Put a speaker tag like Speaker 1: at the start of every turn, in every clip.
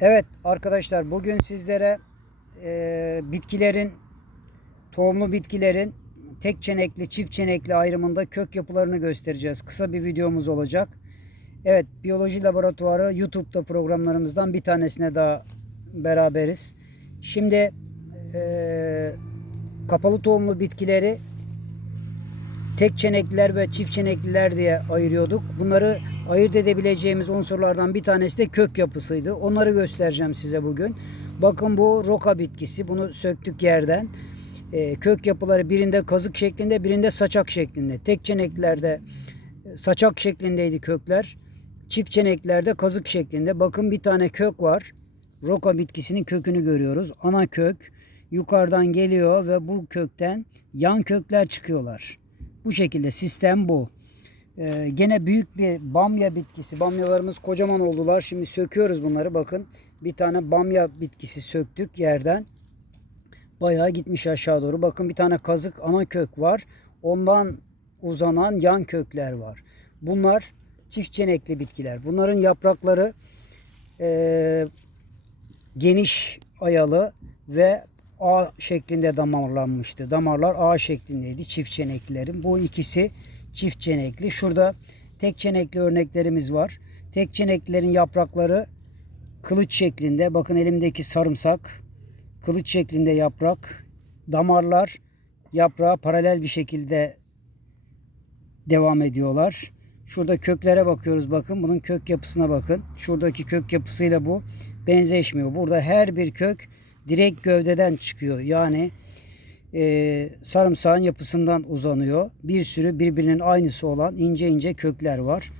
Speaker 1: Evet arkadaşlar bugün sizlere e, bitkilerin tohumlu bitkilerin tek çenekli çift çenekli ayrımında kök yapılarını göstereceğiz. Kısa bir videomuz olacak. Evet biyoloji laboratuvarı YouTube'da programlarımızdan bir tanesine daha beraberiz. Şimdi e, kapalı tohumlu bitkileri tek çenekliler ve çift çenekliler diye ayırıyorduk. Bunları ayırt edebileceğimiz unsurlardan bir tanesi de kök yapısıydı. Onları göstereceğim size bugün. Bakın bu roka bitkisi. Bunu söktük yerden. Ee, kök yapıları birinde kazık şeklinde, birinde saçak şeklinde. Tek çeneklerde e, saçak şeklindeydi kökler. Çift çeneklerde kazık şeklinde. Bakın bir tane kök var. Roka bitkisinin kökünü görüyoruz. Ana kök yukarıdan geliyor ve bu kökten yan kökler çıkıyorlar. Bu şekilde sistem bu. Ee, gene büyük bir bamya bitkisi. Bamyalarımız kocaman oldular. Şimdi söküyoruz bunları. Bakın bir tane bamya bitkisi söktük yerden. Bayağı gitmiş aşağı doğru. Bakın bir tane kazık ana kök var. Ondan uzanan yan kökler var. Bunlar çift çenekli bitkiler. Bunların yaprakları eee, geniş ayalı ve A şeklinde damarlanmıştı. Damarlar A şeklindeydi çift çeneklilerin. Bu ikisi çift çenekli. Şurada tek çenekli örneklerimiz var. Tek çeneklilerin yaprakları kılıç şeklinde. Bakın elimdeki sarımsak. Kılıç şeklinde yaprak. Damarlar yaprağa paralel bir şekilde devam ediyorlar. Şurada köklere bakıyoruz bakın. Bunun kök yapısına bakın. Şuradaki kök yapısıyla bu benzeşmiyor. Burada her bir kök direkt gövdeden çıkıyor. Yani e, sarımsağın yapısından uzanıyor. Bir sürü birbirinin aynısı olan ince ince kökler var.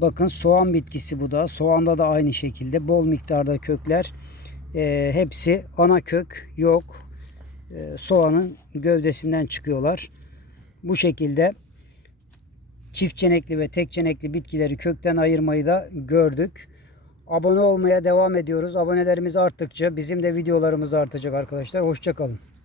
Speaker 1: Bakın soğan bitkisi bu da. Soğanda da aynı şekilde bol miktarda kökler. E, hepsi ana kök yok. E, soğanın gövdesinden çıkıyorlar. Bu şekilde çift çenekli ve tek çenekli bitkileri kökten ayırmayı da gördük. Abone olmaya devam ediyoruz. Abonelerimiz arttıkça bizim de videolarımız artacak arkadaşlar. Hoşçakalın.